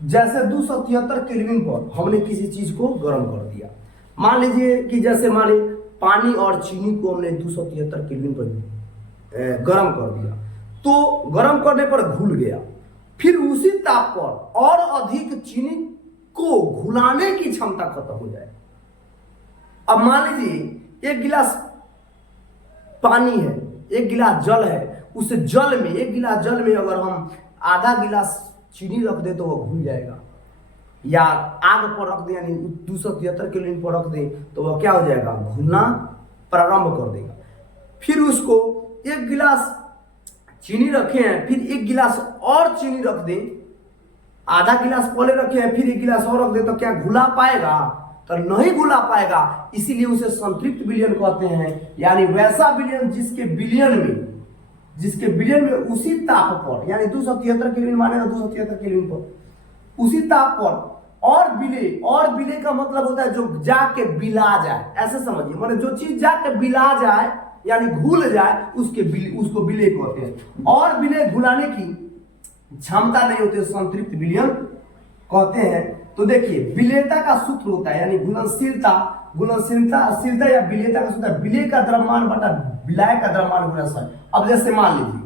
जैसे 273 केल्विन पर हमने किसी चीज को गर्म कर दिया। मान लीजिए कि जैसे मान ली पानी और चीनी को हमने 273 केल्विन पर गर्म कर दिया, तो गर्म करने पर घुल गया। फिर उसी ताप पर और अधिक चीनी को घुलाने की क्षमता खत्म हो जाए। अब मान लीजिए एक गिलास पानी है, एक गिलास जल है, उस जल में, एक गिलास जल में अगर हम आधा गिलास चीनी रख दे तो वह घुल जाएगा, या आग पर रख दे यानी 273 केल्विन पर रख दे तो वह क्या हो जाएगा, घुलना प्रारंभ कर देगा। फिर उसको एक गिलास चीनी रखे हैं, फिर एक गिलास और चीनी रख दे, आधा गिलास पहले रखे हैं फिर एक गिलास और रख दे तो क्या घुला पाएगा, तो नहीं घुला पाएगा। इसीलिए उसे संतृप्त विलयन कहते हैं, यानी वैसा विलयन जिसके विलयन में उसी ताप पर, यानी 273 केल्विन मानेगा 273 केल्विन पर उसी ताप पर और बिले का मतलब होता है जो जाके बिला जाए, ऐसे समझिए, माने जो चीज जाके बिला जाए यानी घुल जाए उसको बिले कहते हैं। और बिले घुलाने की क्षमता नहीं होती, संतृप्त विलयन कहते हैं। तो देखिए विलेयता का सूत्र होता है यानी घुलनशीलता या विलेयता का सूत्र विलेय का द्रव्यमान बटा विलायक का द्रव्यमान गुणा समय। अब जैसे मान लीजिए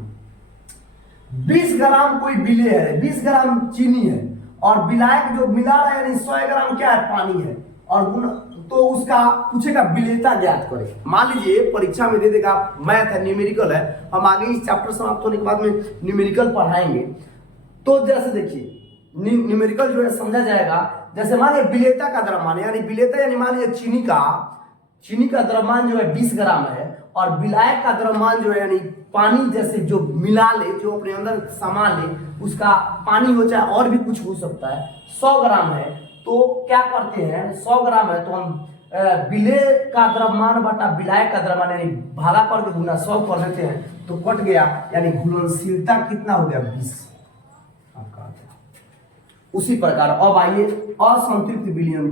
20 ग्राम कोई विलेय है, 20 ग्राम चीनी है, और विलायक जो मिला रहा है यानी 100 ग्राम क्या है, पानी है, और गुण तो उसका पूछेगा विलेयता ज्ञात करें। मान लीजिए परीक्षा में दे देगा, मैथ है, न्यूमेरिकल है, हम आगे इस चैप्टर समाप्त होने के बाद में न्यूमेरिकल पढ़ाएंगे। तो जैसे देखिए न्यूमेरिकल जो है समझा जाएगा, जैसे मान लीजिए विलेयता का द्रव्यमान, यानी विलेयता यानी मान लीजिए चीनी का द्रव्यमान जो है 20 ग्राम है, और विलायक का द्रव्यमान जो है यानी पानी जैसे जो मिला ले, जो अपने अंदर समा ले, उसका पानी हो चाहे और भी कुछ हो सकता है, 100 ग्राम है। तो क्या करते हैं, 100 ग्राम है तो हम विलेय का द्रव्यमान बटा विलायक का द्रव्यमान यानी भागा करके गुना 100 कर देते हैं तो कट गया, यानी घुलनशीलता कितना हो गया, 20 आपका। उसी प्रकार अब आइए असंतृप्त विलयन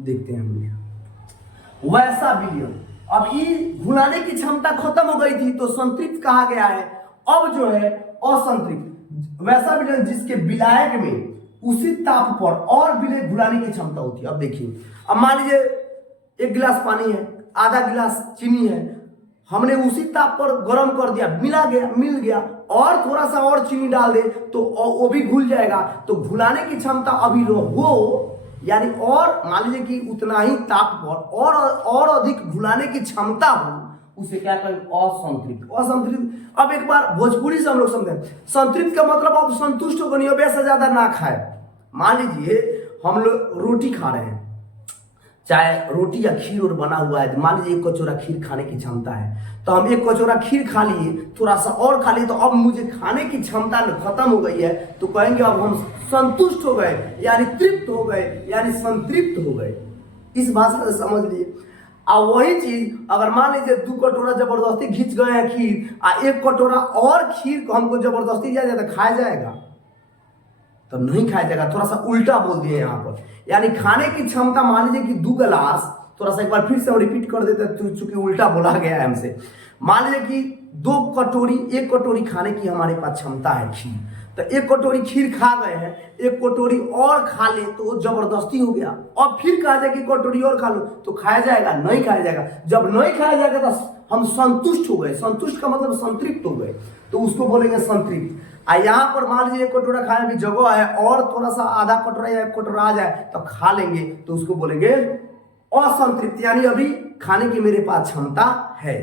देखते हैं हम। वैसा विलयन, अब ये घुलाने की क्षमता खत्म हो गई थी तो संतृप्त कहा गया है। अब जो है असंतृप्त, वैसा विलयन जिसके विलायक में उसी ताप पर और विलेय घुलाने की क्षमता होती है। अब देखिए, अब मान लीजिए एक गिलास पानी है, आधा गिलास चीनी है, हमने उसी ताप पर गर्म कर दिया, मिल गया, और थोड़ा सा और चीनी डाल दे तो वो भी घुल जाएगा। तो घुलाने की क्षमता अभी हो, यानी और मान लीजिए कि उतना ही ताप पर और अधिक घुलाने की क्षमता हो, उसे क्या कहें, असंतृप्त। अब एक बार भोजपुरी से हम लोग समझें, संतृप्त का मतलब अब संतुष्ट हो गई, अब ऐसा ज्यादा ना खाए। मान लीजिए हम लोग रोटी खा रहे हैं, चाहे रोटी या खीर और बना हुआ है, मान लीजिए 1 कचौरा खीर खाने की क्षमता है, तो हम 1 कचौरा खीर खा लिए, थोड़ा सा और खा लिए, तो अब मुझे खाने की क्षमता खत्म हो गई है, तो कहेंगे अब हम संतुष्ट हो गए, यानी तृप्त हो गए, यानी संतृप्त हो गए। इस भाषा से समझ लिए। अब वही चीज अगर मान लीजिए 2 कटोरा जबरदस्ती खींच गए हैं खीर, 1 कटोरा और खीर को हमको जबरदस्ती दिया जाए तो खाया जाएगा, तो नहीं खाया जाएगा। थोड़ा सा उल्टा बोल दिए यहाँ पर, यानी खाने की क्षमता मान लीजिए कि 2 गिलास, थोड़ा सा एक बार फिर से हम रिपीट कर देते हैं चूंकि उल्टा बोला गया है हमसे। मान लीजिए कि 1 कटोरी खाने की हमारे पास क्षमता है खीर, तो 1 कटोरी खीर खा गए हैं, 1 कटोरी और खा ले तो जबरदस्ती हो गया, और फिर कहा जाए कि कटोरी और खा लो तो खाया जाएगा, नहीं खाया जाएगा। जब नहीं खाया जाएगा तो हम संतुष्ट हो गए, संतुष्ट का मतलब संतृप्त हो गए, तो उसको बोलेंगे संतृप्त। यहाँ पर मान लीजिए 1 कटोरा खाने की जगह है और थोड़ा सा आधा कटोरा या 1 कटोरा आ जाए तो खा लेंगे, तो उसको बोलेंगे असंतृप्त, यानी अभी खाने की मेरे पास क्षमता है।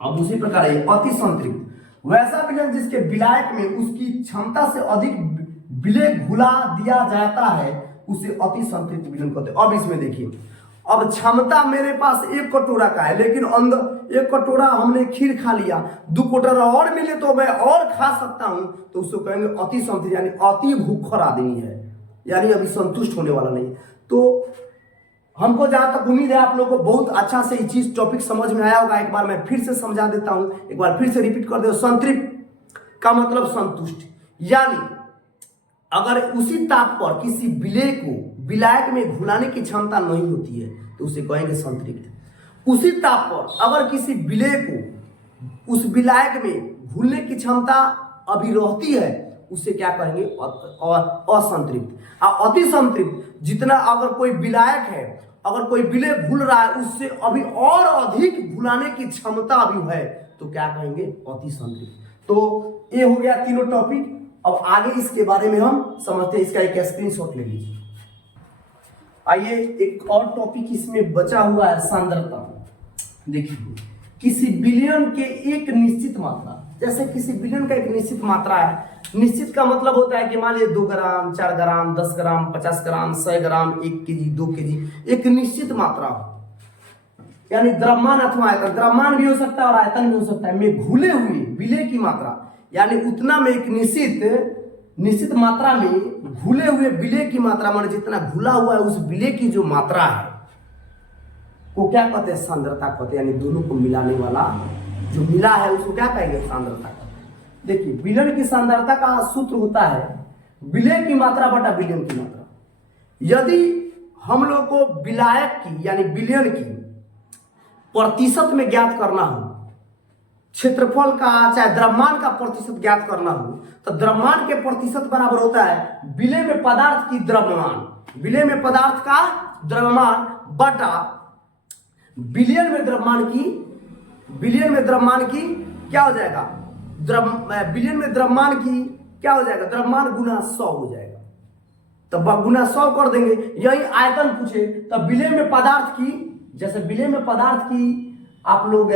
अब उसी प्रकार है अति संतृप्त, वैसा विलयन जिसके विलायक में उसकी क्षमता से अधिक विलेय घुला दिया जाता है, उसे अति संतृप्त विलयन कहते हैं। अब इसमें देखिए, अब क्षमता मेरे पास 1 कटोरा का है, लेकिन अंदर 1 कटोरा हमने खीर खा लिया, 2 कटोरा और मिले तो मैं और खा सकता हूं, तो उसको कहेंगे अति संतृप्त, यानी अति भूखर आदमी है, यानी अभी संतुष्ट होने वाला नहीं। तो हमको जहां तक उम्मीद है आप लोगों को बहुत अच्छा से ये चीज टॉपिक समझ में आया होगा। एक बार मैं फिर से समझा देता हूं, एक बार फिर से रिपीट कर दो। संतृप्त का मतलब संतुष्ट, यानी अगर उसी ताप पर किसी विलेय को विलायक में घुलाने की क्षमता नहीं होती है तो उसे कहेंगे संतृप्त। उसी ताप पर अगर किसी विलेय को उस विलायक में घुलने की क्षमता अभी रहती है, उसे क्या कहेंगे, असंतृप्त। और अति संतृप्त, जितना अगर कोई विलायक है, अगर कोई विलय घुल रहा है, उससे अभी और अधिक घुलाने की क्षमता अभी है, तो क्या कहेंगे, अति संतृप्त। तो ये हो गया तीनों टॉपिक। अब आगे इसके बारे में हम समझते हैं, इसका एक स्क्रीनशॉट ले लीजिए। आइए एक और टॉपिक इसमें बचा हुआ है, सांद्रता। देखिए, किसी विलयन के एक निश्चित मात्रा, जैसे किसी विलयन का एक निश्चित मात्रा है, निश्चित का मतलब होता है कि मान लीजिए 2 ग्राम, 4 ग्राम, 10 ग्राम, 50 ग्राम, 100 ग्राम, 1 केजी, 2 केजी, एक निश्चित मात्रा हो, यानी द्रव्यमान अथवा आयतन। द्रव्यमान भी हो सकता है और आयतन भी हो सकता है, में घुले हुए विलय की मात्रा, यानी उतना में एक निश्चित मात्रा में घुले हुए विलय की मात्रा, मान जितना घुला हुआ है उस विलय की जो मात्रा है वो क्या कहते हैं, सांद्रता कहते हैं। यानी दोनों को मिलाने वाला जो मिला है उसको क्या कहेंगे, सांद्रता कहते हैं। देखिए, विलयन की सांद्रता का सूत्र होता है विलय की मात्रा बटा विलयन की मात्रा। यदि हम लोग को विलायक की यानी विलयन की प्रतिशत में ज्ञात करना हो, क्षेत्रफल का चाहे द्रव्यमान का प्रतिशत ज्ञात करना हो, तो द्रव्यमान के प्रतिशत बराबर होता है विलय में पदार्थ की द्रव्यमान, विलय में पदार्थ का द्रव्यमान बटा विलयन में द्रव्यमान की, विलयन में द्रव्यमान की क्या हो जाएगा, विलयन में द्रव्यमान की क्या हो जाएगा, द्रव्यमान गुना 100 हो जाएगा। तब गुना 100 कर देंगे। यही आयतन पूछे तब विलय में पदार्थ की, जैसे विलय में पदार्थ की आप लोग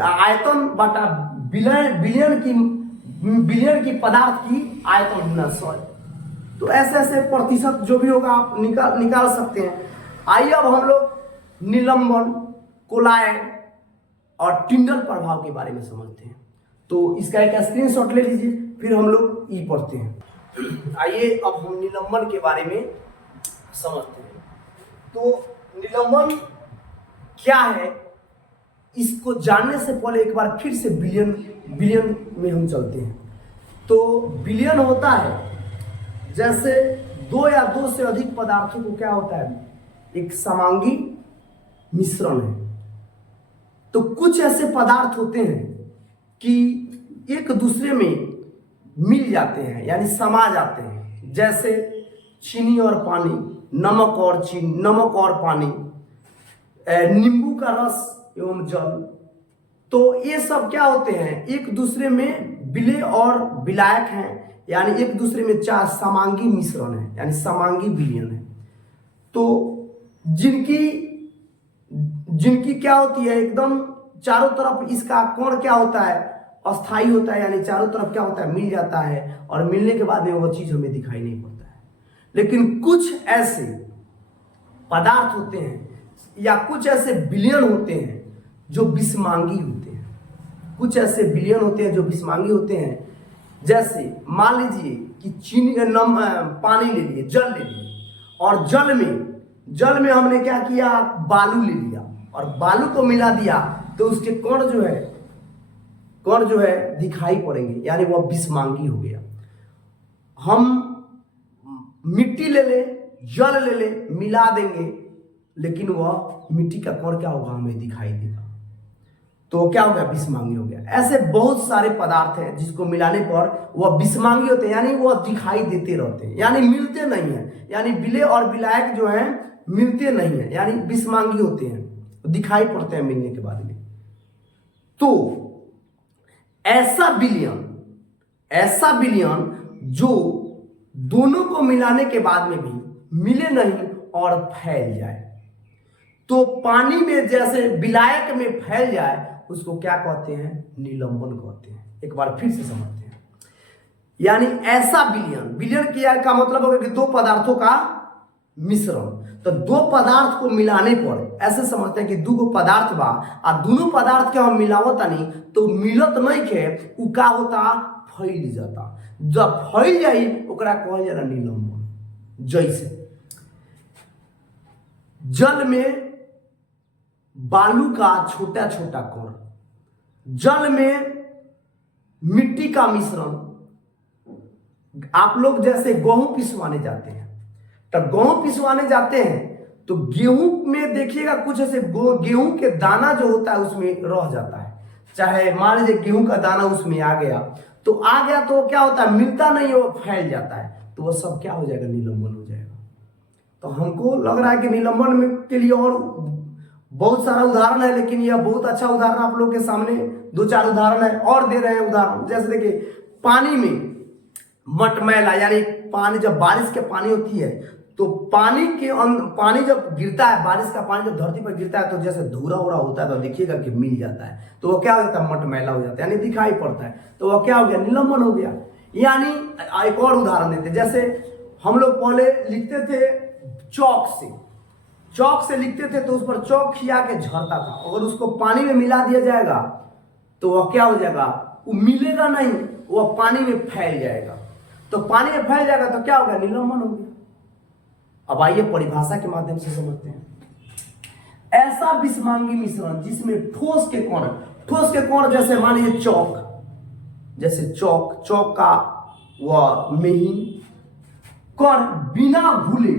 आयतन बटा विलयन की पदार्थ की आयतन गुना 100। तो ऐसे ऐसे प्रतिशत जो भी होगा आप निकाल सकते हैं। आइए अब हम लोग निलंबन, कोलायड और टिंडल प्रभाव के बारे में समझते हैं। तो इसका एक स्क्रीनशॉट ले लीजिए, फिर हम लोग ई पढ़ते हैं। आइए अब हम निलंबन के बारे में समझते हैं। तो निलंबन क्या है, इसको जानने से पहले एक बार फिर से विलयन में हम चलते हैं। तो विलयन होता है जैसे 2 या 2 से अधिक पदार्थों को क्या होता है, एक समांगी मिश्रण है। तो कुछ ऐसे पदार्थ होते हैं कि एक दूसरे में मिल जाते हैं, यानी समा जाते हैं, जैसे चीनी और पानी, नमक और चीनी, नमक और पानी, नींबू का रस एवं जल। तो ये सब क्या होते हैं, एक दूसरे में विलय और विलायक हैं, यानी एक दूसरे में चार समांगी मिश्रण है, यानी समांगी विलयन है। तो जिनकी क्या होती है, एकदम चारों तरफ इसका कोण क्या होता है, अस्थाई होता है, यानी चारों तरफ क्या होता है, मिल जाता है, और मिलने के बाद में वो चीज हमें दिखाई नहीं पड़ता है। लेकिन कुछ ऐसे पदार्थ होते हैं या कुछ ऐसे विलयन होते हैं जो विषमांगी होते हैं। कुछ ऐसे विलयन होते हैं जो विषमांगी होते हैं, जैसे मान लीजिए कि चीनी पानी ले लिए, जल ले लिए, और जल में हमने क्या किया, बालू ले लिया और बालू को मिला दिया, तो उसके कण जो है दिखाई पड़ेंगे, यानी वह विषमांगी हो गया। हम मिट्टी ले ले, जल ले ले, मिला देंगे, लेकिन वह मिट्टी का कण क्या होगा, हमें दिखाई देगा, तो क्या हो गया, विषमांगी हो गया। ऐसे बहुत सारे पदार्थ हैं जिसको मिलाने पर वह विषमांगी होते हैं, यानी वह दिखाई देते रहते हैं, यानी मिलते नहीं है, यानी विलय और विलायक जो है मिलते नहीं है, यानी विषमांगी होते हैं, दिखाई पड़ते हैं मिलने के बाद में। तो ऐसा विलयन जो दोनों को मिलाने के बाद में भी मिले नहीं और फैल जाए, तो पानी में जैसे विलायक में फैल जाए, उसको क्या कहते हैं, निलंबन कहते हैं। एक बार फिर से समझते हैं, यानी ऐसा विलयन किया का मतलब होगा कि 2 पदार्थों का मिश्रण। तो 2 पदार्थ को मिलाने पर ऐसे समझते हैं कि 2 पदार्थ बा और दोनों पदार्थ के हम मिलावत नहीं, तो मिलत नहीं खे, उ का होता, फैल जाता। जब फैल जाई ओकरा कहल जाला निलंबन। जैसे जल में बालू का छोटा छोटा कण, जल में मिट्टी का मिश्रण। आप लोग जैसे गेहूं पिसवाने जाते हैं, तब गेहूं पिसवाने जाते हैं तो गेहूं में देखिएगा कुछ ऐसे गेहूं के दाना जो होता है उसमें रह जाता है। चाहे मान लीजिए गेहूं का दाना उसमें आ गया, तो आ गया तो क्या होता है, मिलता नहीं है, वो फैल जाता है, तो वो सब क्या हो जाएगा, निलंबन हो जाएगा। तो हमको लग रहा है कि निलंबन में के लिए और बहुत सारा उदाहरण है, लेकिन यह बहुत अच्छा उदाहरण आप लोग के सामने 2-4 उदाहरण है और दे रहे हैं उदाहरण। जैसे देखिए पानी में मटमैला, यानी पानी जब बारिश के पानी होती है तो पानी जब गिरता है, बारिश का पानी जब धरती पर गिरता है तो जैसे धूरा उरा होता है तो देखिएगा कि मिल जाता है, तो वो क्या हो जाता है, मटमैला हो जाता है, यानी दिखाई पड़ता है, तो वो क्या हो गया, निलंबन हो गया। यानी एक और उदाहरण देते, जैसे हम लोग पहले लिखते थे चौक से लिखते थे तो उस पर चौक खिया के झड़ता था, अगर उसको पानी में मिला दिया जाएगा तो वह क्या हो जाएगा, वो मिलेगा नहीं, वह पानी में फैल जाएगा, तो पानी में फैल जाएगा तो क्या होगा, निलंबन हो गया। अब आइए परिभाषा के माध्यम से समझते हैं। ऐसा विषमांगी मिश्रण जिसमें ठोस के कण जैसे मान लीजिए चौक का वह मेहीन कण बिना घुले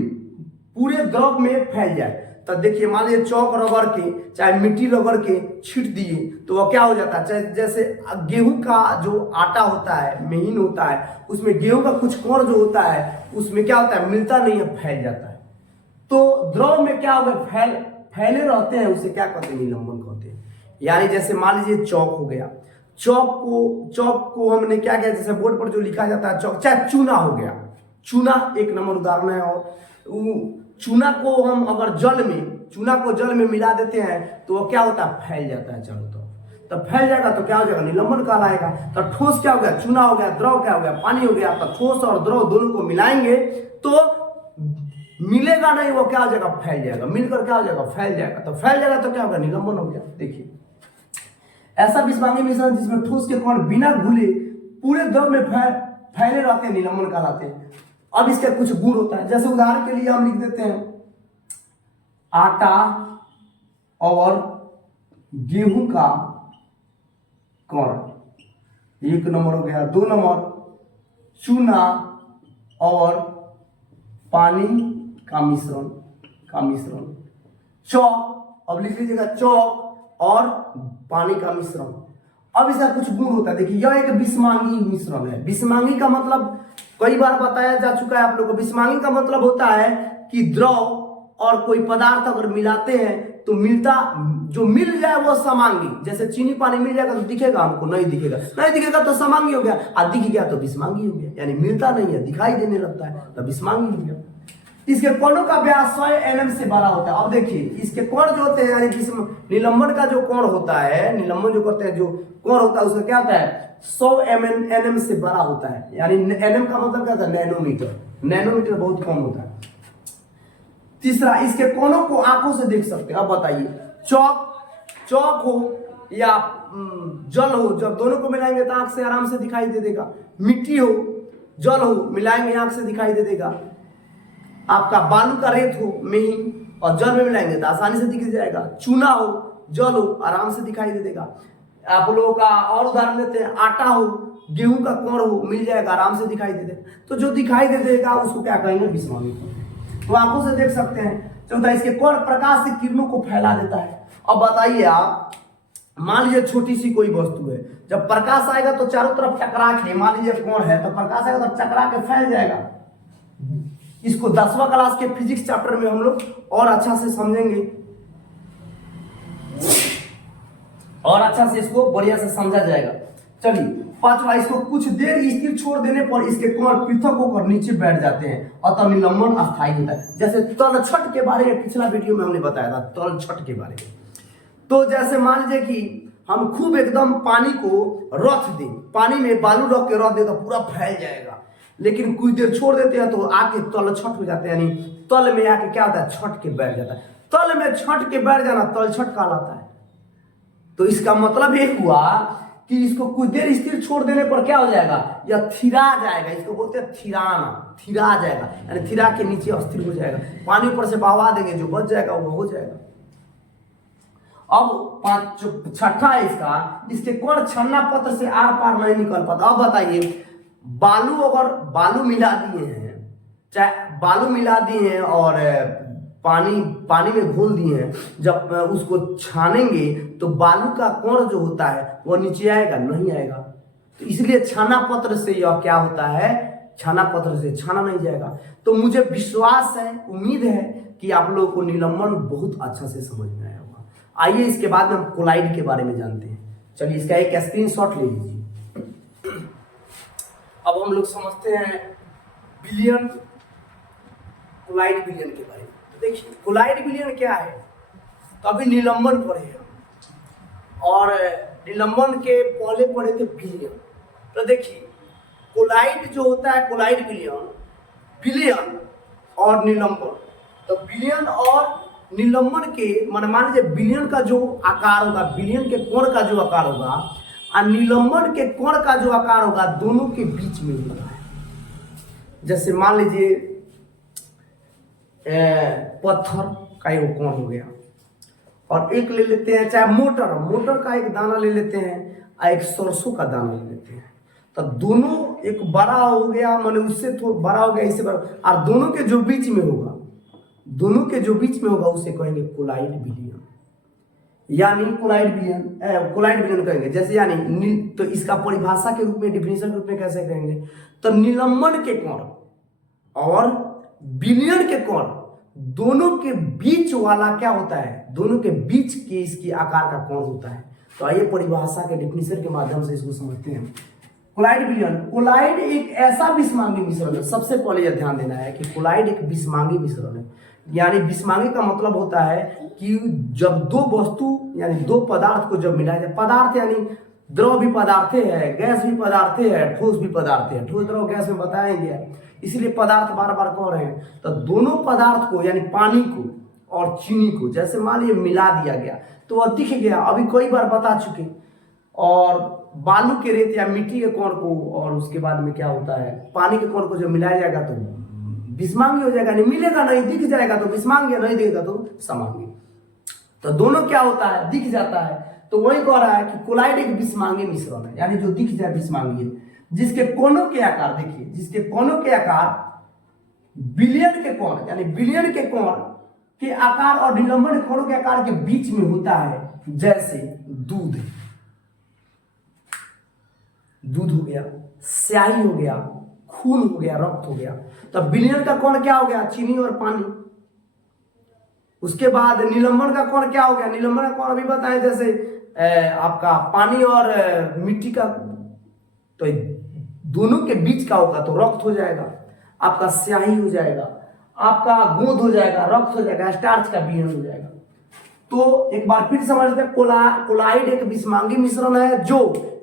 पूरे द्रव में फैल जाए, तो देखिए मान लीजिए चौक रगड़ के चाहे मिट्टी रगड़ के छीट दिए तो वह क्या हो जाता है, चाहे जैसे गेहूं का जो आटा होता है महीन होता है, उसमें गेहूं का कुछ कण जो होता है उसमें क्या होता है, मिलता नहीं है, फैल जाता है, तो द्रव में क्या होगा, फैले रहते हैं, उसे क्या कहते हैं, निलंबन कहते हैं। यानी जैसे मान लीजिए चौक हो गया, चौक को हमने क्या किया, जैसे बोर्ड पर जो लिखा जाता है चौक, चाहे चूना हो गया, चूना एक नंबर उदाहरण है। और चूना को हम अगर चूना को जल में मिला देते हैं तो वो क्या होता है, फैल जाता है चारों तरफ, तो फैल जाएगा तो क्या हो जाएगा, निलंबन कहलाएगा। तो ठोस क्या हो गया, चूना हो गया, द्रव क्या हो गया, पानी हो गया, तो ठोस और द्रव दोनों को मिलाएंगे तो मिलेगा नहीं, वो क्या हो जाएगा, फैल जाएगा, मिलकर क्या हो जाएगा, फैल जाएगा, तो फैल जाएगा तो क्या होगा, निलंबन हो गया। देखिए ऐसा विषमांगी मिश्रण जिसमें ठोस के कण बिना घुले पूरे द्रव में फैले रहते हैं, निलंबन कहलाते हैं। अब इसके कुछ गुण होता है, जैसे उदाहरण के लिए हम लिख देते हैं आटा और गेहूं का कण, 1 नंबर हो गया। 2 नंबर चूना और पानी का मिश्रण चौक, अब लिख लीजिएगा चौक और पानी का मिश्रण। अब इसका कुछ गुण होता है, देखिए यह एक विषमांगी मिश्रण है। विषमांगी का मतलब कई बार बताया जा चुका है आप लोगों को। विषमांगी का मतलब होता है कि द्रव और कोई पदार्थ अगर मिलाते हैं तो जो मिल जाए वो समांगी, जैसे चीनी पानी मिल जाएगा तो दिखेगा हमको, नहीं दिखेगा तो समांगी हो गया, और दिख गया तो विषमांगी हो गया, यानी मिलता नहीं है, दिखाई देने लगता है तो विषमांगी हो गया। इसके कोणों का व्यास 100 mm से बड़ा होता है। अब देखिए इसके कोण जो होते हैं, यानी निलंबन का जो कोण होता है, निलंबन जो करते हैं जो कोण होता है उसका क्या होता है, 100 mm से बड़ा होता है, यानी nm का मतलब क्या होता है, नैनोमीटर बहुत कम होता है। तीसरा, इसके कोणों को आंखों से देख सकते हैं। अब बताइए चौक हो या जल हो, जब दोनों को मिलाएंगे तो आंख से आराम से दिखाई दे देगा। मिट्टी हो, जल हो, मिलाएंगे आंख से दिखाई दे देगा। आपका बालू का रेत हो महीन और जल में मिलाएंगे तो आसानी से दिख जाएगा। चूना हो, जल हो, आराम से दिखाई दे देगा। आप लोगों का और उदाहरण लेते हैं, आटा हो, गेहूं का कण हो, मिल जाएगा, आराम से दिखाई दे देगा। तो जो दिखाई दे देगा उसको क्या कहेंगे, विषमांगी। तो आंखों से देख सकते हैं। चौथा, इसके कण प्रकाश से किरणों को फैला देता है। अब बताइए आप, मान लीजिए छोटी सी कोई वस्तु है, जब प्रकाश आएगा तो चारों तरफ टकरा के, मान लीजिए कण है तो प्रकाश आएगा तो टकरा के फैल जाएगा। इसको 10वां क्लास के फिजिक्स चैप्टर में हम लोग और अच्छा से समझेंगे और अच्छा से इसको बढ़िया से समझा जाएगा। चलिए 5वां, इसको कुछ देर स्थिर छोड़ देने पर इसके कण पृथक होकर नीचे बैठ जाते हैं, अतः निलंबन अस्थायी होता है। जैसे तलछट के बारे में पिछला वीडियो में हमने बताया था, तलछट के बारे में। तो जैसे मान लीजिए कि हम खूब एकदम पानी को रख दें, पानी में बालू रख के रख दे तो पूरा फैल जाएगा, लेकिन कुछ देर छोड़ देते हैं तो आके तलछट हो जाते हैं, यानी तल में आके क्या होता है, छट के बैठ जाता है। तल में छट के बैठ जाना तलछट कहलाता है। तो इसका मतलब ये हुआ कि इसको कुछ देर स्थिर छोड़ देने पर क्या हो जाएगा, या थिरा जाएगा। इसको बोलते हैं थिरा जाएगा, यानी थिरा के नीचे अस्थिर हो जाएगा। पानी ऊपर से बहवा देंगे, जो बच जाएगा वो हो जाएगा। अब 6ठा है इसके कण छन्ना पत्र से आर पार नहीं निकल पाता। अब बताइए, अगर बालू मिला दिए हैं, चाहे बालू मिला दिए हैं और पानी में घोल दिए हैं, जब उसको छानेंगे तो बालू का कण जो होता है वो नीचे आएगा, नहीं आएगा। तो इसलिए छाना पत्र से यह क्या होता है, छाना पत्र से छाना नहीं जाएगा। तो मुझे विश्वास है, उम्मीद है कि आप लोगों को निलंबन बहुत अच्छा से समझ में आया होगा। आइए इसके बाद में हम कोलाइड के बारे में जानते हैं। चलिए इसका एक स्क्रीनशॉट ले लीजिए। अब हम लोग समझते हैं विलियन, कोलाइड विलियन के बारे में। तो देखिए कोलाइड विलियन क्या है, तो अभी निलंबन पढ़े हम और निलंबन के पहले पढ़े थे विलियन। तो देखिए कोलाइड जो होता है, कोलाइड विलियन, विलियन और निलंबन। तो विलियन और निलंबन के मान लीजिए विलियन का जो आकार होगा, विलियन के कोण का जो आकार होगा और निलंबन के कोण का जो आकार होगा, दोनों के बीच में होता है। जैसे मान लीजिए पत्थर का एक कोण हो गया, और एक ले लेते हैं चाहे मोटर, मोटर का एक दाना ले लेते हैं और एक सरसों का दाना ले लेते हैं। तो दोनों एक बड़ा हो गया, माने उससे थोड़ा बड़ा हो गया, इससे बड़ा, और दोनों के जो बीच में होगा, दोनों के जो बीच में होगा उसे कहेंगे कोलाइड विलियन, यानी कोलाइड विलियन, कोलाइड विलियन कहेंगे। जैसे यानी तो इसका परिभाषा के रूप में, डिफिनेशन के रूप में कैसे कहेंगे, तो निलंबन के कोण और विलियन के कोण दोनों के बीच वाला क्या होता है, दोनों के बीच के इसकी आकार का कोण होता है। तो आइए परिभाषा के डिफिनेशन के माध्यम से इसको समझते हैं। कोलाइड विलियन, कोलाइड एक ऐसा विषमांगी मिश्रण है। सबसे पहले यह ध्यान देना है कि कोलाइड एक विषमांगी मिश्रण है। यानी विषमांगी का मतलब होता है कि जब दो वस्तु यानी दो पदार्थ को जब मिलाया जाए, पदार्थ यानी द्रव भी पदार्थ है, गैस भी पदार्थ है, ठोस भी पदार्थ है, ठोस द्रव गैस में बताएंगे, इसीलिए पदार्थ बार बार कह रहे हैं। तो दोनों पदार्थ को यानी पानी को और चीनी को जैसे मान लीजिए मिला दिया गया तो वह दिख गया, अभी कई बार बता चुके। और बालू के रेत या मिट्टी के कोण को और उसके बाद में क्या होता है, पानी के कोण को जब मिलाया जाएगा तो विषमांगी हो जाएगा, नहीं मिलेगा नहीं, दिख जाएगा तो विषमांगी, नहीं दिखेगा तो समांगी। तो दोनों क्या होता है, दिख जाता है। तो वही कह रहा है कि कोलाइड एक विषमांगी मिश्रण है, यानी जो दिख जाए विषमांगी, जिसके कोनों के आकार देखिए, जिसके कोनों के आकार विलियन के कोण यानी विलियन के कोण के आकार और निलंबन कोणों के आकार के बीच में होता है। जैसे दूध, दूध हो गया, स्याही हो गया, खून हो गया, रक्त हो गया। तो विलियन का कोण क्या हो गया, चीनी और पानी। उसके बाद निलंबन का कोण क्या हो गया, निलंबन का कोण अभी बताएं, जैसे आपका पानी और मिट्टी का, तो दोनों के बीच का होगा तो रक्त हो जाएगा, आपका स्याही हो जाएगा, आपका गोंद हो जाएगा, रक्त हो जाएगा, स्टार्च का विलीन हो जाएगा। तो एक बार फिर समझते हैं, कोलाइड एक विषमांगी मिश्रण है जो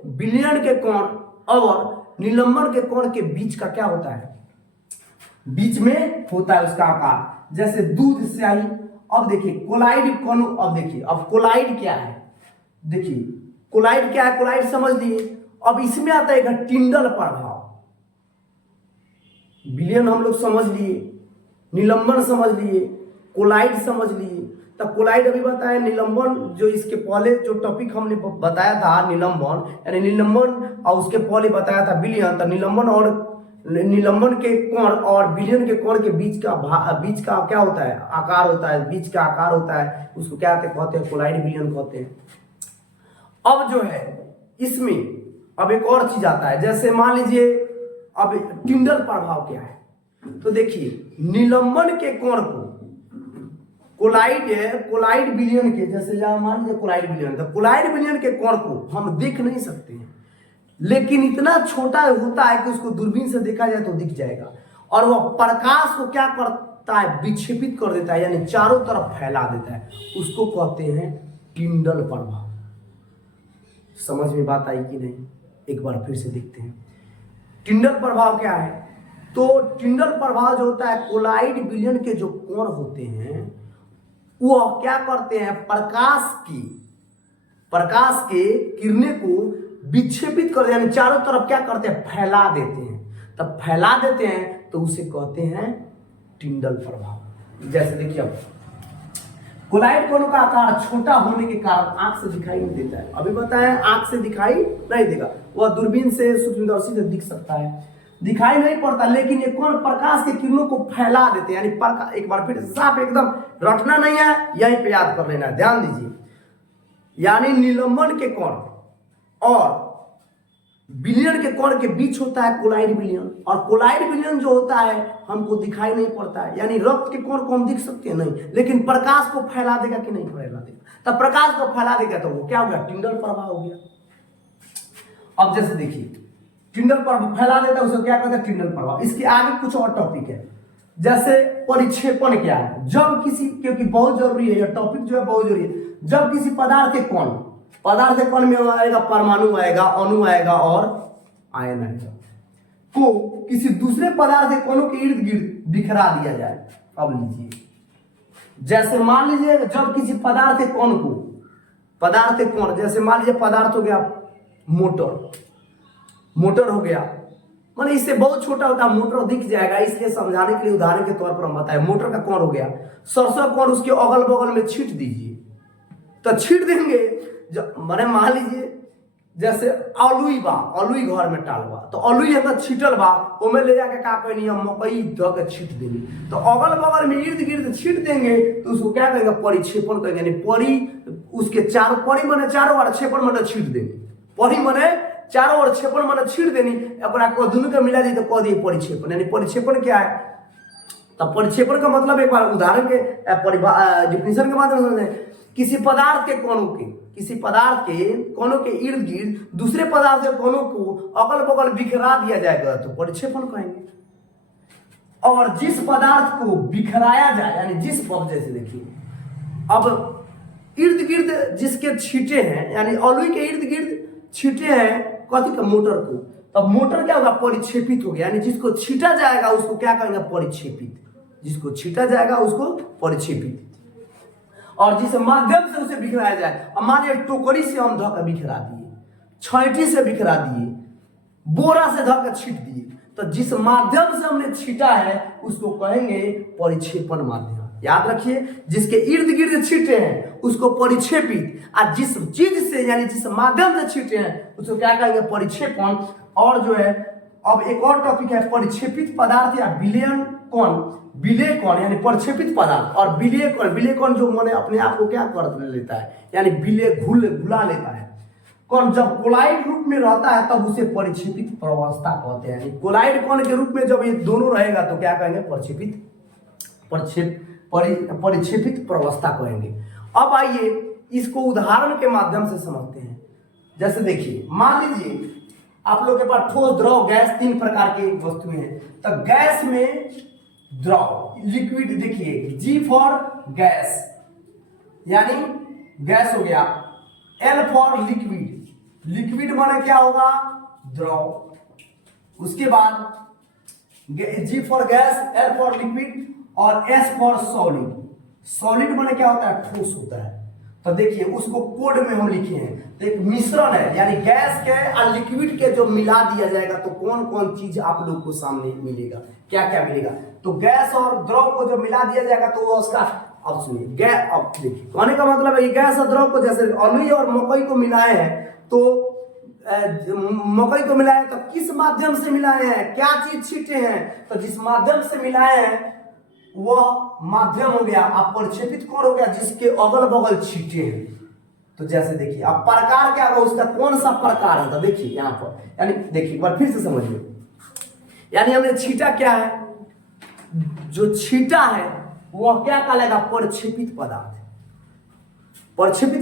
विलियन के कोण और निलंबन के कोण के बीच का क्या होता है, बीच में होता है उसका आकार। जैसे दूध, स्याही। अब देखिए कोलाइड कोण, अब देखिए अब कोलाइड क्या है, देखिए कोलाइड क्या है, कोलाइड समझ लिए। अब इसमें आता है टिंडल प्रभाव। विलियन हम लोग समझ लिए, निलंबन समझ लिए, कोलाइड समझ लिए। तो कोलाइड अभी बताया, निलंबन जो इसके पहले जो टॉपिक हमने बताया था निलंबन, यानी निलंबन और उसके पहले बताया था विलियन। तो निलंबन और निलंबन के कोण और विलियन के कोण के बीच का क्या होता है, आकार होता है, बीच का आकार होता है, उसको क्या कहते हैं, कोलाइड विलियन कहते हैं। अब जो है इसमें अब एक और चीज आता है, जैसे मान लीजिए अब टिंडल प्रभाव क्या है। तो देखिए निलंबन के कोण को कोलाइड विलियन के, जैसे मान लीजिए कोलाइड विलियन, तो कोलाइड विलियन के कोण को हम देख नहीं सकते हैं, लेकिन इतना छोटा होता है कि उसको दूरबीन से देखा जाए तो दिख जाएगा। और वह प्रकाश को क्या करता है, विक्षेपित कर देता है, यानी चारों तरफ फैला देता है। उसको कहते हैं टिंडल प्रभाव। समझ में बात आई कि नहीं, एक बार फिर से देखते हैं टिंडल प्रभाव क्या है। तो टिंडल प्रभाव जो होता है, कोलाइड विलियन के जो कोण होते हैं वह क्या करते हैं, प्रकाश के किरणें को विक्षेपित कर, यानी चारों तरफ क्या करते हैं, फैला देते हैं। तब फैला देते हैं तो उसे कहते हैं टिंडल प्रभाव। जैसे देखिए अब कोलाइड कोणों का आकार छोटा होने के कारण आंख से दिखाई नहीं देता है। अभी बताएं आंख से दिखाई नहीं देगा, वह दूरबीन से, सूक्ष्मदर्शी से दिख सकता है, दिखाई नहीं पड़ता, लेकिन ये कोण प्रकाश के किरणों को फैला देते हैं। यानी एक बार फिर साफ एकदम रटना नहीं है, यहीं पे याद कर लेना है, ध्यान दीजिए। यानी निलंबन के कोण और बिलियन के कण के बीच होता है कोलाइड बिलियन, और कोलाइड बिलियन जो होता है हमको दिखाई नहीं पड़ता है, यानी रक्त के कण को हम देख सकते हैं नहीं, लेकिन प्रकाश को फैला देगा कि नहीं फैला देगा, तब प्रकाश को फैला देगा तो वो क्या हो गया, टिंडल प्रवाह हो गया। अब जैसे देखिए टिंडल प्रवाह फैला देता है उसे क्या कहते हैं, टिंडल प्रवाह। इसके आगे कुछ और टॉपिक है, जैसे परिक्षेपण क्या है, जब किसी, क्योंकि बहुत जरूरी है यह टॉपिक जो है बहुत जरूरी है, जब किसी पदार्थ के कण में आएगा परमाणु आएगा, अणु आएगा और आयन आएगा, को किसी दूसरे पदार्थ के कणों के इर्द गिर्द बिखरा दिया जाए। अब लीजिए, जैसे मान लीजिए जब किसी पदार्थ के कण को, जैसे मान लीजिए पदार्थ हो गया मोटर हो गया, माने इससे बहुत छोटा होता है, मोटर दिख जाएगा, इसलिए समझाने के लिए उदाहरण के तौर पर हम बताएं, मोटर का कण हो गया, सरसों कण उसके अगल बगल में छीट दीजिए, तो छीट देंगे, माने मान लीजिए जैसे अलुई घर में टाल बा, तो अलुई अगर छीटल बा ओमे ले जाके का कहनी हम मकई ध के छीट देंगे, तो अगल बगल में इर्द गिर्द छीट देंगे तो उसको क्या कहेंगे, परिक्षेपण कहेंगे, यानी परी उसके चारों, परी मने चारों ओर, क्षेपण मने छीट देंगे, परी मने चारों ओर, क्षेपण मने छीट देनी, को दोनों के मिला दी तो कह दिए परिक्षेपण। यानी परिक्षेपण क्या है, तब परिक्षेपण का मतलब एक बार उदाहरण के डिफिनेशन के माध्यम से समझें, किसी पदार्थ के कणों के इर्द गिर्द दूसरे पदार्थ के कणों को अगल बगल बिखरा दिया जाएगा तो परिक्षेपण कहेंगे। और जिस पदार्थ को बिखराया जाए, यानी जिस पद, जैसे देखिए अब इर्द गिर्द जिसके छींटे हैं, यानी अलुई के इर्द गिर्द छींटे हैं कथी का, मोटर को, तब मोटर क्या होगा, परिक्षेपित हो गया, यानी जिसको छीटा जाएगा उसको क्या कहेंगे, परिक्षेपित, जिसको छीटा जाएगा उसको परिक्षेपित। और जिस माध्यम से उसे बिखराया जाए, अब मानिए टोकरी से हम धोकर बिखरा दिए, छैटी से बिखरा दिए, बोरा से धोकर छीट दिए, तो जिस माध्यम से हमने छीटा है उसको कहेंगे परिक्षेपण माध्यम। याद रखिए, जिसके इर्द गिर्द छीटे हैं उसको परिक्षेपित, और जिस चीज से यानी जिस माध्यम से छीटे हैं उसको क्या कहेंगे, परिक्षेपण। और जो है अब एक और टॉपिक है, परिक्षेपित पदार्थ या विलयन कण, विलय कण यानी परिक्षेपित पदार्थ, और विलय कण जो माने अपने आप को क्या कर लेता है, यानी विलय घुला लेता है कण, जब कोलाइड रूप में रहता है तब उसे परिक्षेपित प्रवस्था कहते हैं। कोलाइड कण के रूप में जब ये दोनों रहेगा तो क्या कहेंगे, परिक्षेपित प्रवस्था कहेंगे। अब आइए इसको उदाहरण के माध्यम से समझते हैं। जैसे देखिए, मान लीजिए आप लोग के पास ठोस, द्रव, गैस, तीन प्रकार की वस्तुएं हैं, तो गैस में द्रव, लिक्विड, देखिए जी फॉर गैस, यानी गैस हो गया, एल फॉर लिक्विड माने क्या होगा, द्रव, उसके बाद G for gas, L for liquid, और एस फॉर सॉलिड माने क्या होता है, ठोस होता है। तो देखिए उसको कोड में हम लिखे हैं, तो एक मिश्रण है, यानी गैस के और लिक्विड के जो मिला दिया जाएगा तो कौन कौन चीज आप लोग को सामने मिलेगा, क्या क्या मिलेगा, तो गैस और द्रव को जो मिला दिया जाएगा तो वो उसका, अब सुनिए गैस, अब देखिए कहने का मतलब है गैस और द्रव को, जैसे अलुई और मकई को मिलाए हैं, तो मकई को मिलाए तो किस माध्यम से मिलाए हैं, क्या चीज छीटे हैं, तो जिस माध्यम से मिलाए हैं वह माध्यम हो गया, आप परिक्षेपित कौन हो गया, जिसके अगल बगल छीटे हैं। तो जैसे देखिए अब प्रकार क्या होगा, उसका कौन सा प्रकार है, तो देखिए यहाँ पर, यानी देखिए एक बार फिर से समझिए, यानी हमने छीटा क्या है, जो छीटा है वह क्या कहलाएगा, परिक्षेपित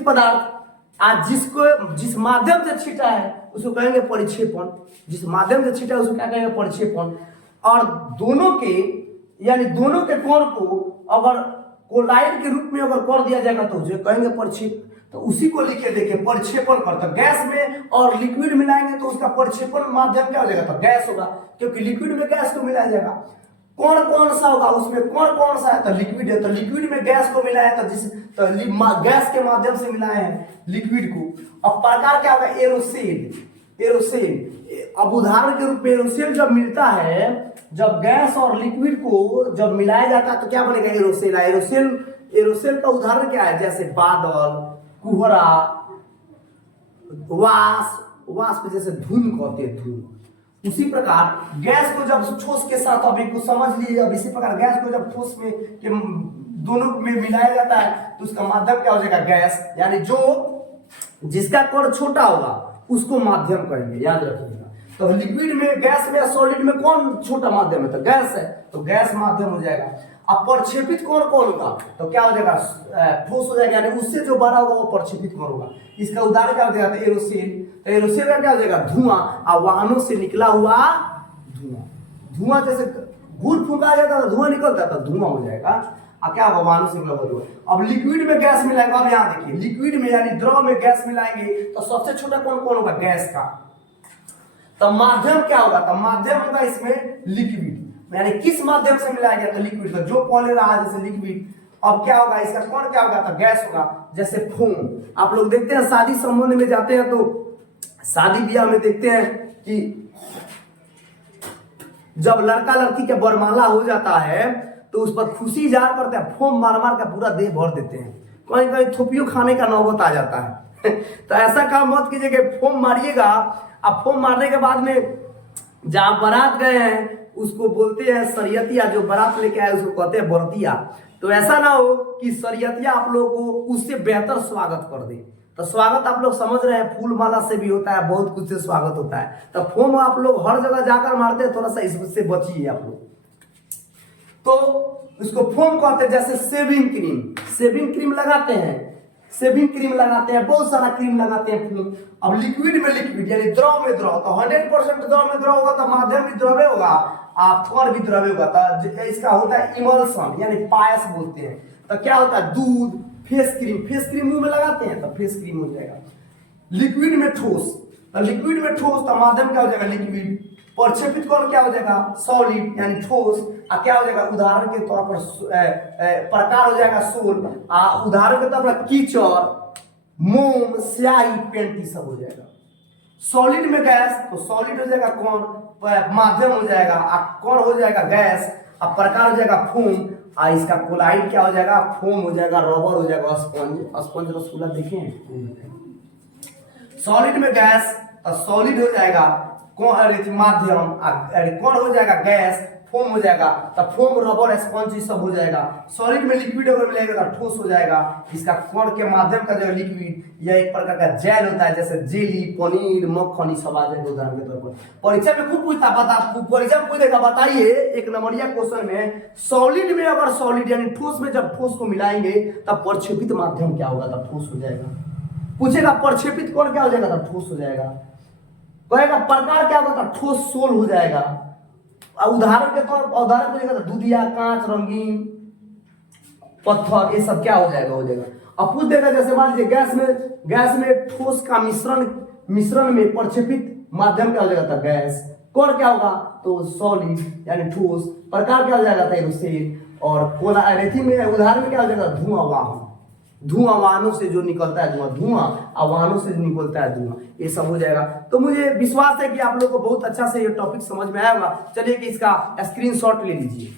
पदार्थ। आज जिस माध्यम से छीटा है उसको कहेंगे परिक्षेपण, जिस माध्यम से छीटा है उसको क्या कहेंगे, परिक्षेपण। और दोनों के कण को अगर कोलाइड के रूप में अगर कर दिया जाएगा तो उसे कहेंगे परिक्षेपण। तो उसी को लिखे देखिए, परिक्षेपण करता, गैस में और लिक्विड मिलाएंगे तो उसका परिक्षेपण माध्यम क्या हो जाएगा, तो गैस होगा, क्योंकि लिक्विड में गैस को मिलाया जाएगा। कौन सा होगा, उसमें कौन सा है, तो लिक्विड है, तो लिक्विड में गैस को मिलाया, तो गैस के माध्यम से मिलाए हैं लिक्विड को। अब प्रकार क्या होगा, एरोसेल। अब उदाहरण के रूप में एरोसेल जब मिलता है, जब गैस और लिक्विड को जब मिलाया जाता है तो क्या बनेगा, एरोसेल का उदाहरण क्या है, जैसे बादल, कुहरा, वाष्प, जैसे धूम कहते हैं, धूम। उसी प्रकार गैस को जब ठोस के साथ, अब एक समझ लीजिए, अब इसी प्रकार गैस को जब ठोस में के दोनों में मिलाया जाता है तो उसका माध्यम क्या हो जाएगा, गैस, यानी जो जिसका कण छोटा होगा उसको माध्यम कहेंगे, याद रखिएगा। तो लिक्विड में, गैस में, सॉलिड में कौन छोटा माध्यम है? तो गैस है, तो गैस माध्यम हो जाएगा। अब प्रक्षेपित कौन कौन होगा? तो क्या हो जाएगा? ठोस हो जाएगा, यानी उससे जो बड़ा होगा वो प्रक्षेपित कौन होगा? इसका उदाहरण क्या हो जाएगा? तो एरोसेल। तो एरोसेल का क्या हो जाएगा? धुआं। और वाहनों से निकला हुआ धुआं, धुआं जैसे गुड़ फूंका जाता है धुआं निकलता है, तो धुआं हो जाएगा। अब क्या होगा? वाहनों से निकला हुआ धुआं। अब लिक्विड में गैस मिलाएंगे, अब यहाँ देखिए लिक्विड में यानी द्रव में गैस मिलाएंगे तो सबसे छोटा कौन कौन होगा? गैस का। तो माध्यम क्या होगा? तो माध्यम होगा इसमें लिक्विड, यानी किस माध्यम से मिलाया गया? तो लिक्विड। तो जो पहले रहा जैसे लिक्विड, अब क्या होगा? इसका कौन क्या होगा? तो गैस होगा। जैसे फोम, आप लोग देखते हैं शादी संबंध में जाते हैं तो शादी ब्याह में देखते हैं कि जब लड़का लड़की के बरमाला हो जाता है तो उस पर खुशी इजहार करते हैं, फोम मार मार का पूरा देह भर देते हैं, कहीं कहीं थोपियो खाने का नौबत आ जाता है। तो ऐसा काम मत कीजिए कि फोम मारिएगा। अब फोम मारने के बाद में जहां बारात गए हैं उसको बोलते हैं सरियतिया, जो बारात लेके आए उसको कहते हैं बरतिया। तो ऐसा ना हो कि सरियतिया आप लोगों को उससे बेहतर स्वागत कर दे। तो स्वागत आप लोग समझ रहे हैं, फूल माला से भी होता है, बहुत कुछ से स्वागत होता है। तो फोम आप लोग हर जगह जाकर मारते हैं, थोड़ा सा इससे बचिए आप लोग। तो उसको फोम कहते हैं। जैसे सेविंग क्रीम, सेविंग क्रीम लगाते हैं, सेविंग क्रीम लगाते हैं, बहुत सारा क्रीम लगाते हैं फोम। अब लिक्विड में लिक्विड यानी द्रव में द्रव, तो 100% द्रव में द्रव होगा तो माध्यम भी द्रव्य होगा, आप थोड़ा भी द्रव्य होगा। तो इसका होता है इमल्सन यानी पायस बोलते हैं। तो क्या होता है? दूध, फेस क्रीम, फेस क्रीम मुंह में लगाते हैं तो फेस क्रीम हो जाएगा। लिक्विड में ठोस, तो लिक्विड में ठोस तो माध्यम क्या हो जाएगा? लिक्विड। प्रक्षेपित कौन क्या हो जाएगा? सॉलिड यानी ठोस। क्या हो जाएगा? उदाहरण के तौर पर प्रकार हो जाएगा सोल। उदाहरण के तौर पर कीचड़, मोम, स्याही, पेंट, सब हो जाएगा। सॉलिड में गैस, तो सॉलिड हो जाएगा कौन? माध्यम हो जाएगा। कौन हो जाएगा? गैस। अब प्रकार हो जाएगा फोम। इसका कोलाइड क्या हो जाएगा? फोम हो जाएगा, रबर हो जाएगा, स्पंज। स्पंज रसगुल्ला देखें। सॉलिड में गैस, सॉलिड हो जाएगा कौन? माध्यम। कौन हो जाएगा? गैस। फोम हो जाएगा, तो फोम, रबर, स्पंज सब हो जाएगा। सॉलिड में लिक्विड अगर मिलेगा तो ठोस हो जाएगा। इसका कौन के माध्यम का जो लिक्विड, यह एक प्रकार का जेल होता है, जैसे जेली, पनीर, मक्खन सब आ जाएगा उदाहरण के तौर पर। परीक्षा में खूब पूछता, परीक्षा में पूछेगा, बताइए एक नंबरिया क्वेश्चन में सॉलिड में अगर सॉलिड यानी ठोस में जब ठोस को मिलाएंगे तब प्रक्षेपित माध्यम क्या होगा? तब ठोस हो जाएगा। पूछेगा प्रक्षेपित कौन क्या हो जाएगा? तब ठोस हो जाएगा। कहेगा प्रकार क्या होगा? तब ठोस सोल हो जाएगा। उदाहरण के तौर पर उदाहरण पूछेगा तो दूधिया, कांच, रंगीन, पत्थर, ये सब क्या हो जाएगा? हो जाएगा। अब पूछ देगा जैसे मान लीजिए गैस में ठोस का मिश्रण में प्रक्षेपित माध्यम क्या हो जाएगा? था गैस। कौन क्या होगा? तो सॉलिड यानी ठोस। प्रकार क्या हो जाएगा? था एरोसेल। और कोला रेती में उदाहरण में क्या हो जाएगा? धुआं, वाहन, धुआं, वाहनों से जो निकलता है धुआं, और वाहनों से निकलता है धुआं, ये सब हो जाएगा। तो मुझे विश्वास है कि आप लोग को बहुत अच्छा से ये टॉपिक समझ में आया होगा। चलिए कि इसका स्क्रीनशॉट ले लीजिए।